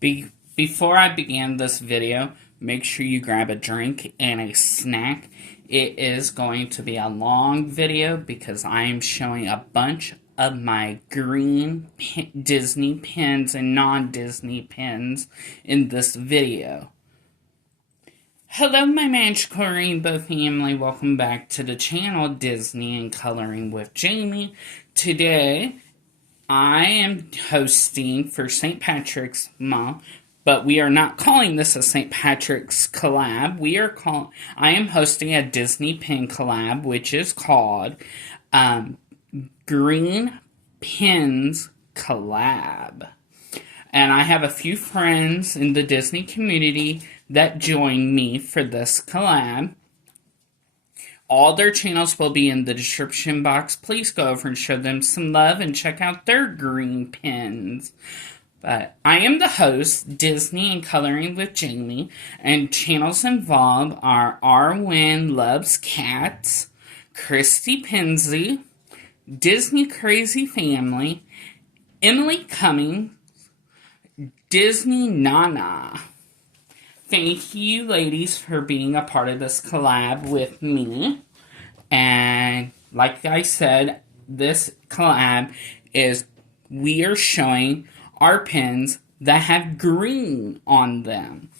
Before I begin this video, make sure you grab a drink and a snack. It is going to be a long video because I am showing a bunch of my green Disney pins and non-Disney pins in this video. Hello, my magical rainbow family. Welcome back to the channel, Disney and Coloring with Jamie. Today, I am hosting for St. Patrick's Month, but we are not calling this a St. Patrick's collab. I am hosting a Disney pin collab, which is called Green Pins Collab. And I have a few friends in the Disney community that join me for this collab. All their channels will be in the description box. Please go over and show them some love and check out their green pins. But I am the host, Disney and Coloring with Jamie, and channels involved are Arwenlovescats, ChristyPinsty, DznyCrzyFmly, Emily Cummings, DisneyNonna. Thank you, ladies, for being a part of this collab with me. And like I said, this collab is we are showing our pins that have green on them.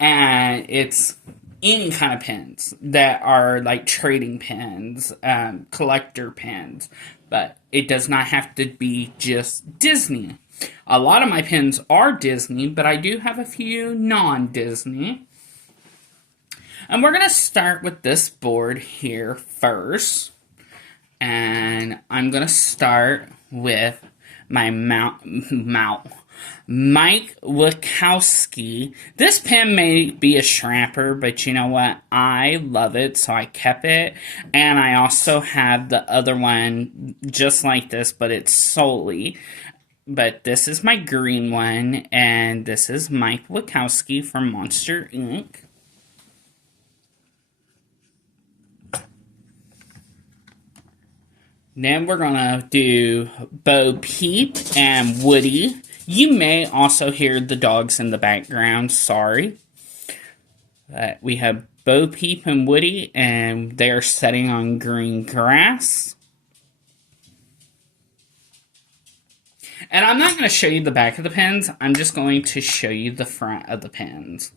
And it's any kind of pins that are like trading pins, collector pins. But it does not have to be just Disney. A lot of my pins are Disney, but I do have a few non-Disney. And we're going to start with this board here first. And I'm going to start with my Mike Wachowski. This pin may be a scrapper, but you know what? I love it, so I kept it. And I also have the other one just like this, but it's solely. But this is my green one, and this is Mike Wachowski from Monster Inc. Then we're going to do Bo Peep and Woody. You may also hear the dogs in the background, sorry. We have Bo Peep and Woody, and they are sitting on green grass. And I'm not going to show you the back of the pins. I'm just going to show you the front of the pins.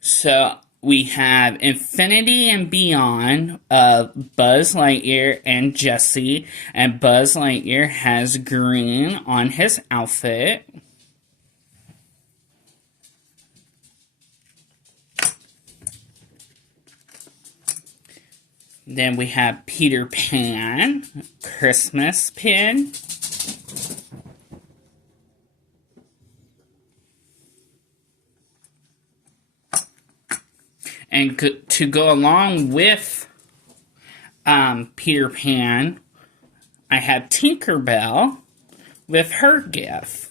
So we have Infinity and Beyond of Buzz Lightyear and Jessie. And Buzz Lightyear has green on his outfit. Then we have Peter Pan, Christmas pin. And to go along with Peter Pan, I have Tinkerbell with her gift.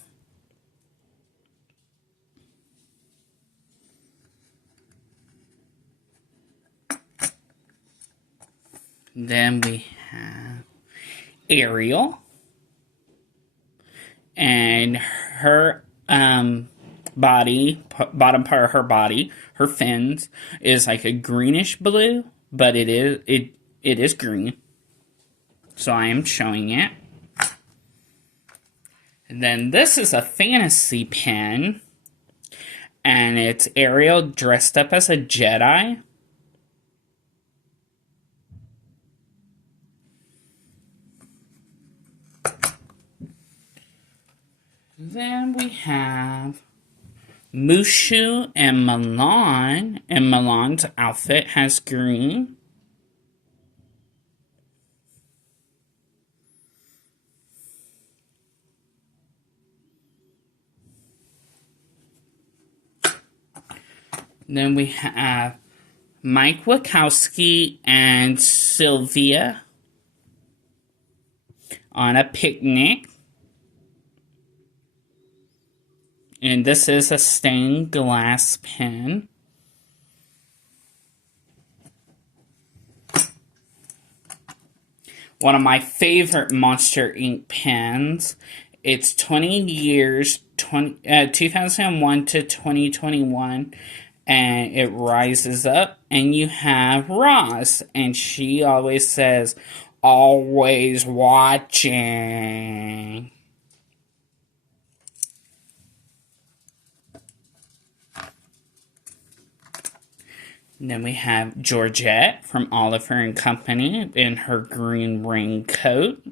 Then we have Ariel. And her bottom part of her body, her fins, is like a greenish blue, but it is green. So I am showing it. And then this is a fantasy pin, and it's Ariel dressed up as a Jedi. Then we have Mushu and Milan, and Milan's outfit has green. Then we have Mike Wachowski and Sylvia on a picnic. And this is a stained glass pen. One of my favorite Monster Inc. pens. It's 20 years 2001 to 2021, and it rises up, and you have Ross, and she always says, always watching. And then we have Georgette from Oliver and Company in her green raincoat.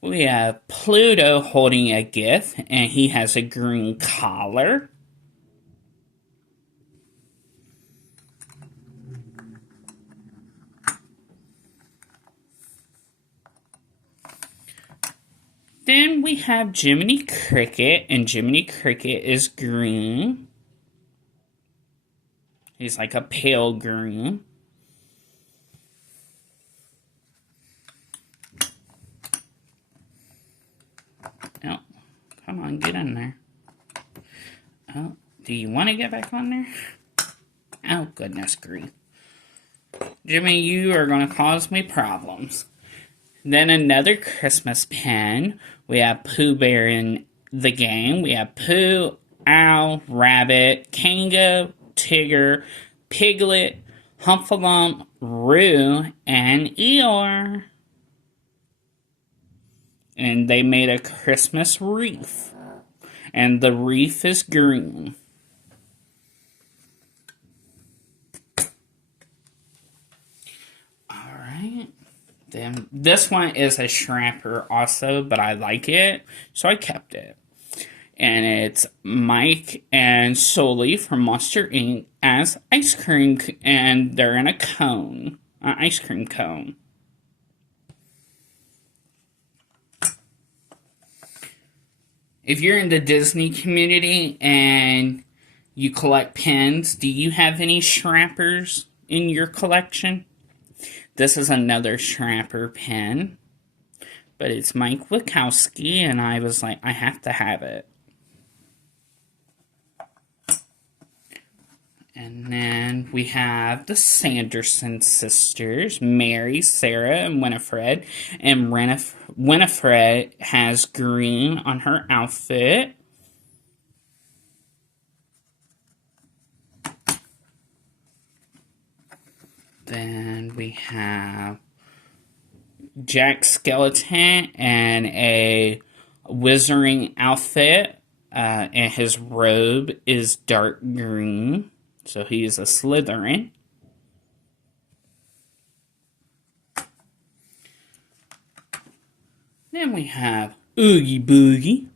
We have Pluto holding a gift, and he has a green collar. Then we have Jiminy Cricket, and Jiminy Cricket is green. He's like a pale green. Oh, come on, get in there. Oh, do you want to get back on there? Oh, goodness grief. Jimmy, you are going to cause me problems. Then another Christmas pen. We have Pooh Bear in the game. We have Pooh, Owl, Rabbit, Kango, Tigger, Piglet, Humphalump, Roo, and Eeyore. And they made a Christmas wreath. And the wreath is green. Alright. Then this one is a Schnapper also, but I like it, so I kept it. And it's Mike and Sully from Monster Inc. as ice cream, and they're in a cone, an ice cream cone. If you're in the Disney community and you collect pins, do you have any Schnappers in your collection? This is another Schnapper pen, but it's Mike Wachowski, and I was like, I have to have it. And then we have the Sanderson sisters, Mary, Sarah, and Winifred. And Winifred has green on her outfit. Then we have Jack Skellington and a wizarding outfit, and his robe is dark green, so he is a Slytherin. Then we have Oogie Boogie,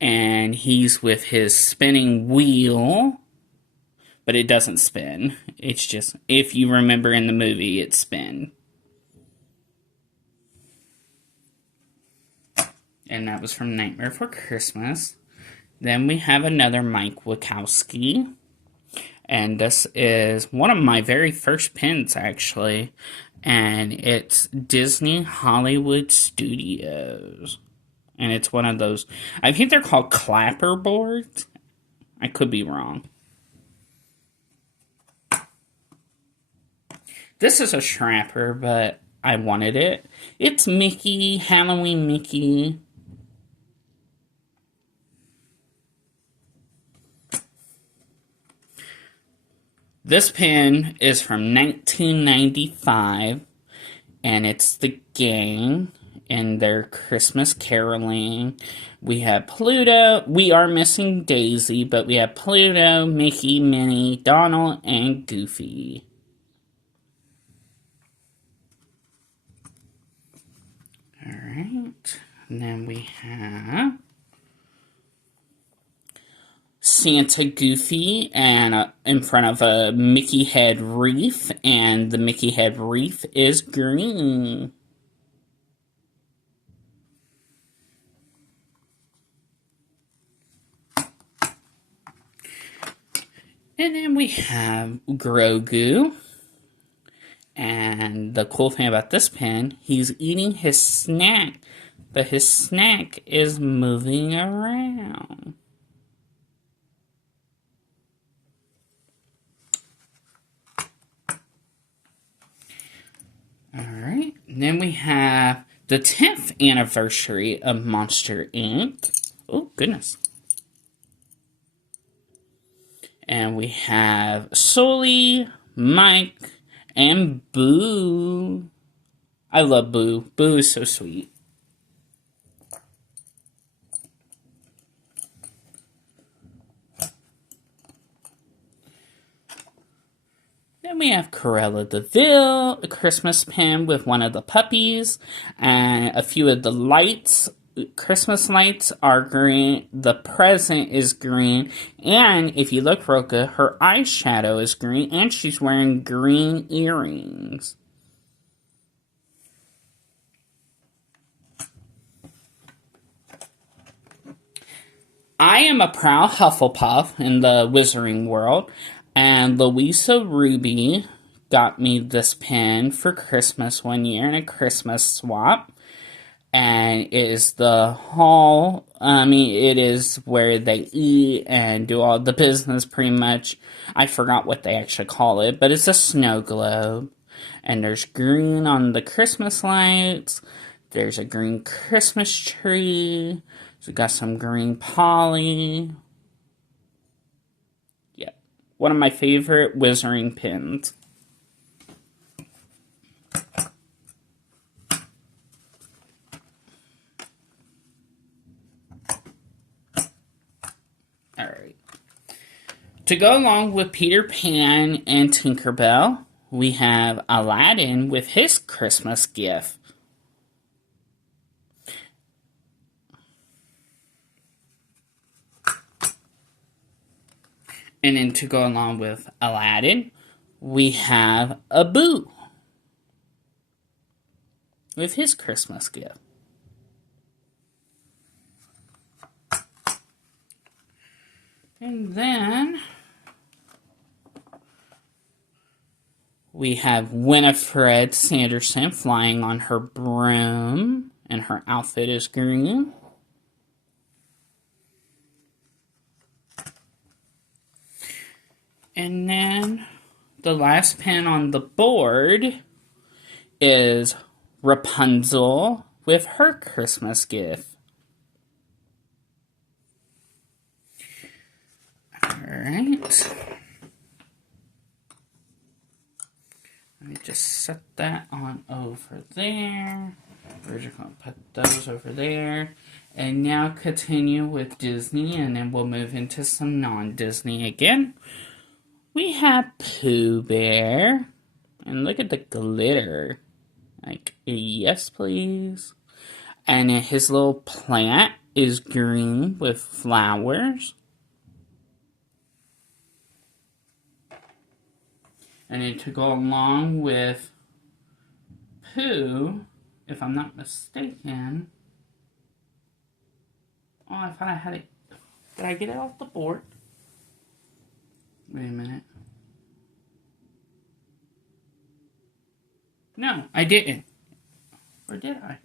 and he's with his spinning wheel. But it doesn't spin. It's just, if you remember in the movie, it spin. And that was from Nightmare Before Christmas. Then we have another Mike Wachowski. And this is one of my very first pins, actually. And it's Disney Hollywood Studios. And it's one of those, I think they're called clapper boards. I could be wrong. This is a Schnapper, but I wanted it. It's Mickey, Halloween Mickey. This pin is from 1995, and it's the gang in their Christmas caroling. We have Pluto. We are missing Daisy, but we have Pluto, Mickey, Minnie, Donald, and Goofy. Alright, and then we have Santa Goofy and in front of a Mickey head wreath, and the Mickey head wreath is green. And then we have Grogu. And the cool thing about this pen, he's eating his snack, but his snack is moving around. Alright, then we have the 10th anniversary of Monster Inc. Oh, goodness. And we have Sully, Mike, and Boo. I love Boo. Boo is so sweet. Then we have Corella DeVille, a Christmas pin with one of the puppies, and a few of the lights. Christmas lights are green, the present is green, and if you look real good, her eyeshadow is green, and she's wearing green earrings. I am a proud Hufflepuff in the Wizarding world, and Louisa Ruby got me this pen for Christmas one year in a Christmas swap. And it is the hall, it is where they eat and do all the business pretty much. I forgot what they actually call it, but it's a snow globe. And there's green on the Christmas lights. There's a green Christmas tree. So we got some green poly. Yep. One of my favorite Wizarding pins. Alright. To go along with Peter Pan and Tinkerbell, we have Aladdin with his Christmas gift. And then to go along with Aladdin, we have Abu with his Christmas gift. And then we have Winifred Sanderson flying on her broom, and her outfit is green. And then the last pin on the board is Rapunzel with her Christmas gift. Alright. Let me just set that on over there. We're just going to put those over there. And now continue with Disney, and then we'll move into some non-Disney again. We have Pooh Bear. And look at the glitter. Like, yes, please. And his little plant is green with flowers. And then to go along with Pooh, if I'm not mistaken. Oh, I thought I had it. Did I get it off the board? Wait a minute. No, I didn't. Or did I?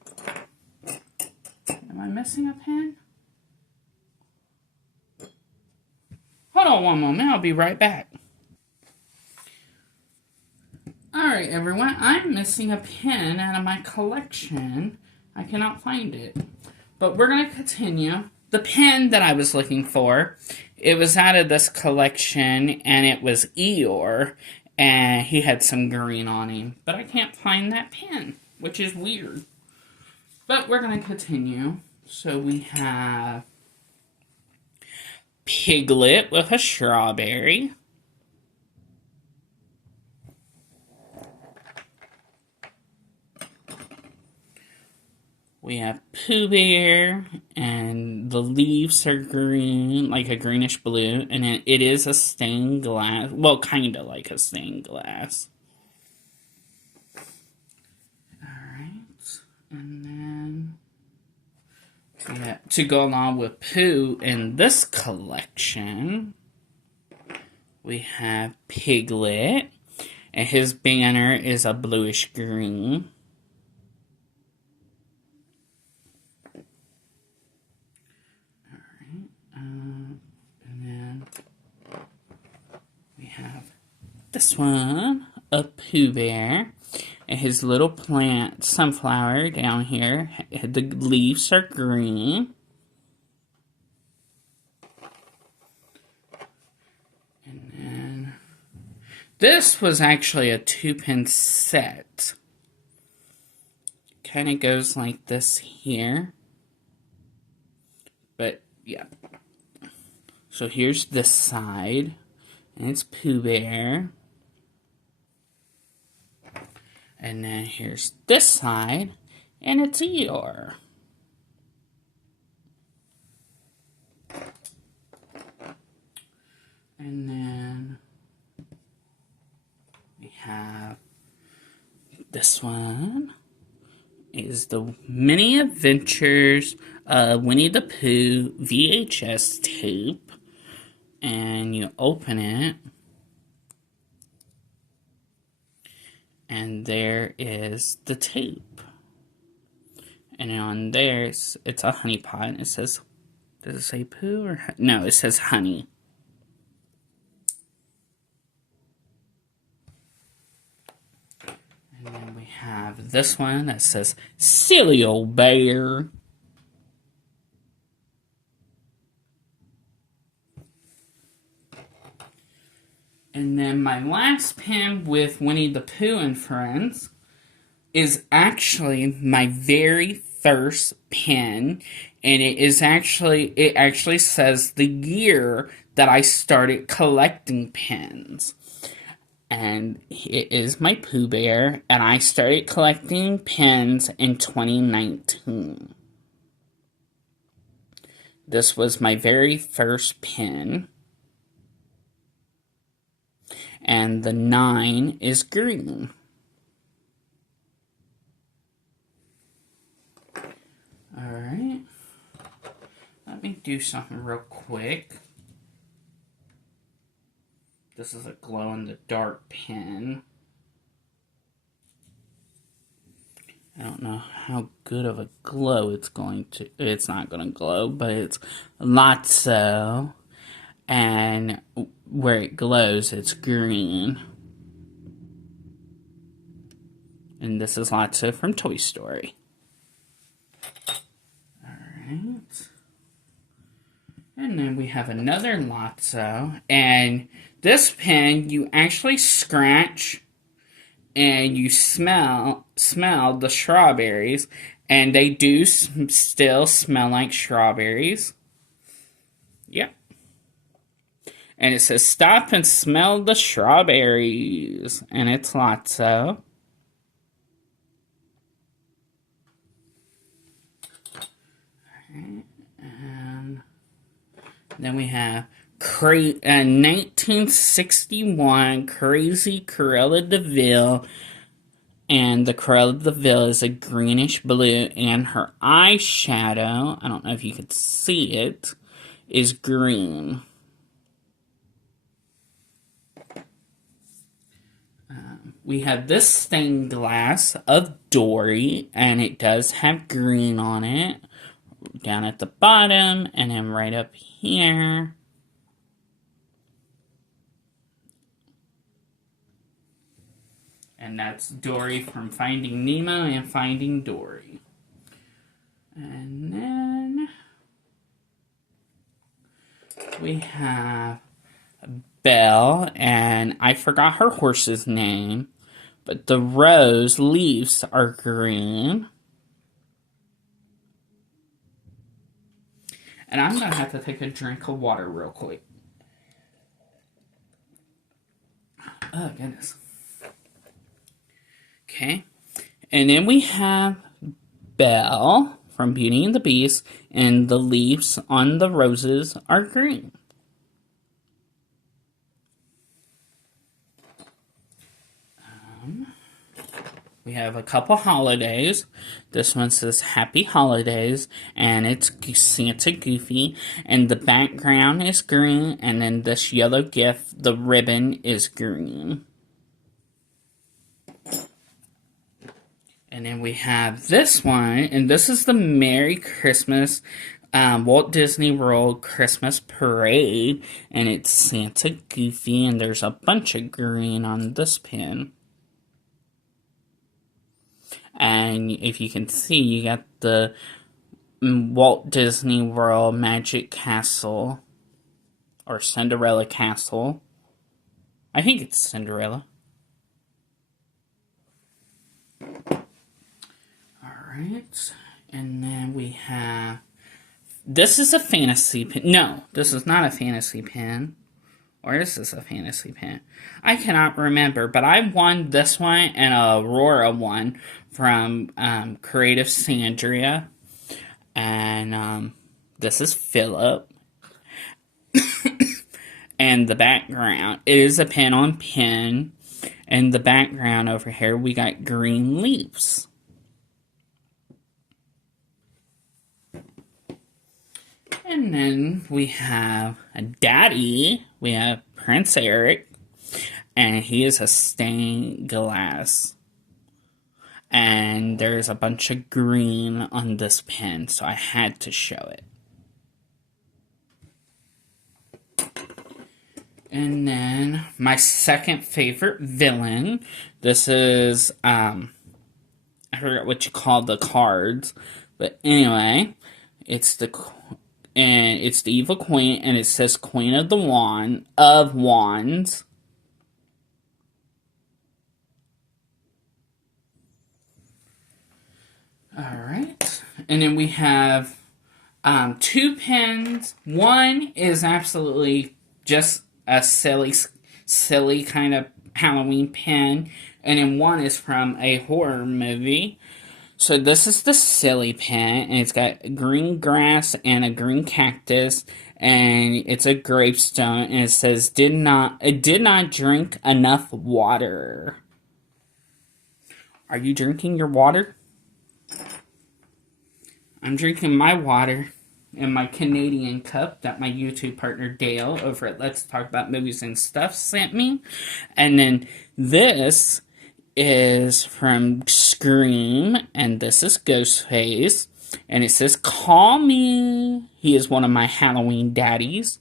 Am I missing a pen? Hold on one moment. I'll be right back. Alright, everyone. I'm missing a pen out of my collection. I cannot find it. But we're going to continue. The pen that I was looking for, it was out of this collection, and it was Eeyore, and he had some green on him. But I can't find that pen, which is weird. But we're going to continue. So we have Piglet with a strawberry. We have Pooh Bear, and the leaves are green, like a greenish blue, and it is a stained glass, well, kind of like a stained glass. Alright, and then to go along with Pooh in this collection, we have Piglet, and his banner is a bluish green. This one, a Pooh Bear, And his little plant, sunflower down here, the leaves are green. And then this was actually a 2-pin set. Kind of goes like this here. But, yeah. So here's this side. And it's Pooh Bear. And then here's this side. And it's Eeyore. And then we have this one. Is the Mini Adventures Winnie the Pooh VHS tape. And you open it. And there is the tape. And on there, it's a honey pot. And it says, does it say Pooh or no, it says honey. And then we have this one that says Silly Old Bear. And then my last pin with Winnie the Pooh and Friends is actually my very first pin. And it actually says the year that I started collecting pins. And it is my Pooh Bear. And I started collecting pins in 2019. This was my very first pin. And the 9 is green. Alright. Let me do something real quick. This is a glow-in-the-dark pen. I don't know how good of a glow it's going to... It's not going to glow, but it's Lotso. And where it glows, it's green. And this is Lotso from Toy Story. Alright. And then we have another Lotso. And this pen, you actually scratch and you smell the strawberries. And they do still smell like strawberries. Yep. And it says, stop and smell the strawberries. And it's Lotso. And then we have 1961 Crazy Cruella de Vil. And the Cruella de Vil is a greenish blue. And her eyeshadow, I don't know if you could see it, is green. We have this stained glass of Dory, and it does have green on it, down at the bottom, and then right up here. And that's Dory from Finding Nemo and Finding Dory. And then we have Belle, and I forgot her horse's name, but the rose leaves are green. And I'm going to have to take a drink of water real quick. Oh, goodness. Okay. And then we have Belle from Beauty and the Beast, and the leaves on the roses are green. We have a couple holidays. This one says Happy Holidays, and it's Santa Goofy, and the background is green, and then this yellow gift, the ribbon, is green. And then we have this one, and this is the Merry Christmas Walt Disney World Christmas Parade, and it's Santa Goofy, and there's a bunch of green on this pin. And if you can see, you got the Walt Disney World Magic Castle, or Cinderella Castle. I think it's Cinderella. Alright, and then we have, this is a fantasy pin. No, this is not a fantasy pin. Or is this a fantasy pin? I cannot remember, but I won this one and Aurora one from Creative Sandria. And this is Philip. And the background is a pin on pin. And the background over here, we got green leaves. And then we have a daddy. We have Prince Eric. And he is a stained glass. And there's a bunch of green on this pin, so I had to show it. And then my second favorite villain. This is, I forgot what you call the cards. But anyway, it's the evil queen, and it says Queen of the Wands. Alright. And then we have two pins. One is absolutely just a silly kind of Halloween pin. And then one is from a horror movie. So this is the silly pin, and it's got green grass and a green cactus, and it's a gravestone, and it says, it did not drink enough water. Are you drinking your water? I'm drinking my water in my Canadian cup that my YouTube partner Dale over at Let's Talk About Movies and Stuff sent me. And then this is from Scream, and this is Ghostface, and it says, "Call me." He is one of my Halloween daddies,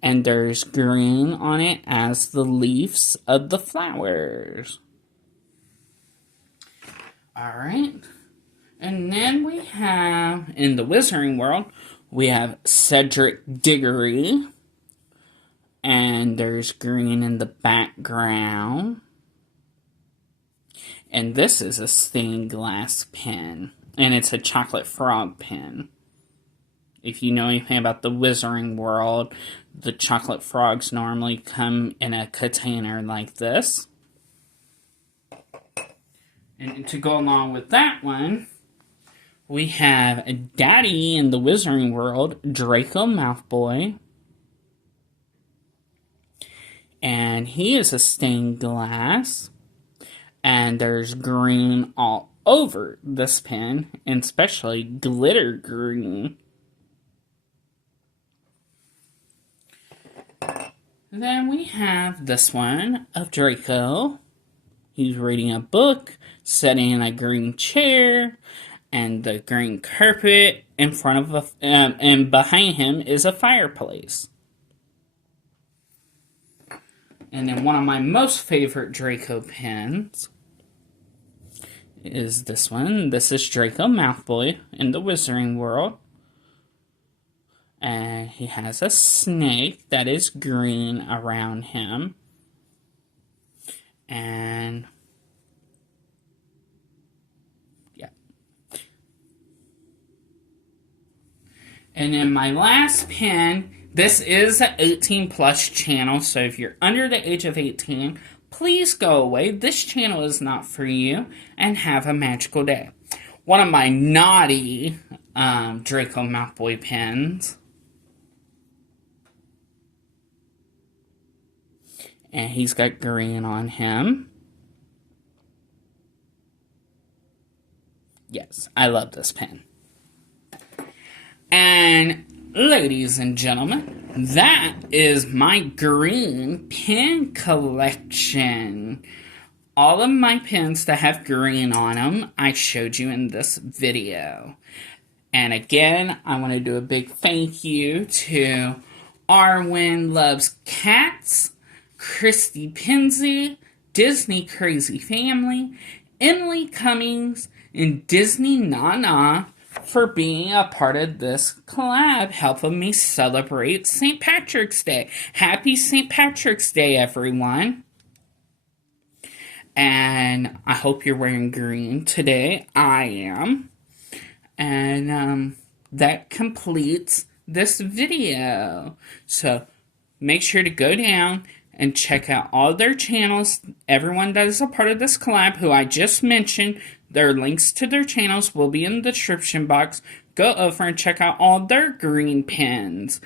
and there's green on it as the leaves of the flowers. Alright. And then we have, in the Wizarding World, we have Cedric Diggory. And there's green in the background. And this is a stained glass pen. And it's a chocolate frog pen. If you know anything about the Wizarding World, the chocolate frogs normally come in a container like this. And to go along with that one, we have a daddy in the Wizarding World, Draco Malfoy. And he is a stained glass. And there's green all over this pen, and especially glitter green. Then we have this one of Draco. He's reading a book, sitting in a green chair, and the green carpet in front of and behind him is a fireplace. And then one of my most favorite Draco pens is this one. This is Draco Malfoy in the Wizarding World. And he has a snake that is green around him. And yeah. And then my last pen, this is an 18 plus channel, so if you're under the age of 18, please go away. This channel is not for you, and have a magical day. One of my naughty Draco Malfoy pens. And he's got green on him. Yes, I love this pen. And ladies and gentlemen, that is my green pen collection. All of my pens that have green on them, I showed you in this video. And again, I want to do a big thank you to Arwenlovescats, ChristyPinsty, DznyCrzyFmly, Emily Cummings, and DisneyNonna for being a part of this collab, helping me celebrate St. Patrick's Day. Happy St. Patrick's Day, everyone. And I hope you're wearing green today. I am. And that completes this video. So make sure to go down and check out all their channels. Everyone that is a part of this collab who I just mentioned, their links to their channels will be in the description box. Go over and check out all their green pins.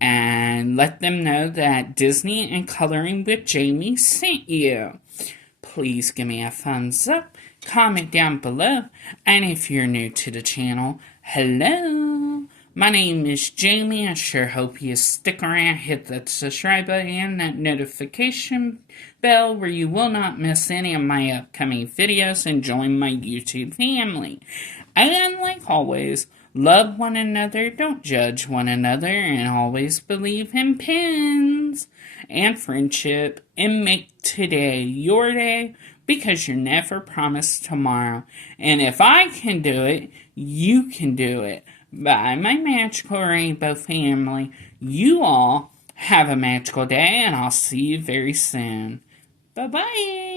And let them know that Disney and Coloring with Jamie sent you. Please give me a thumbs up, comment down below, and if you're new to the channel, hello! My name is Jamie. I sure hope you stick around, hit that subscribe button and that notification bell where you will not miss any of my upcoming videos and join my YouTube family. And like always, love one another, don't judge one another, and always believe in pins and friendship, and make today your day, because you're never promised tomorrow. And if I can do it, you can do it. Bye, my magical rainbow family. You all have a magical day, and I'll see you very soon. Bye-bye.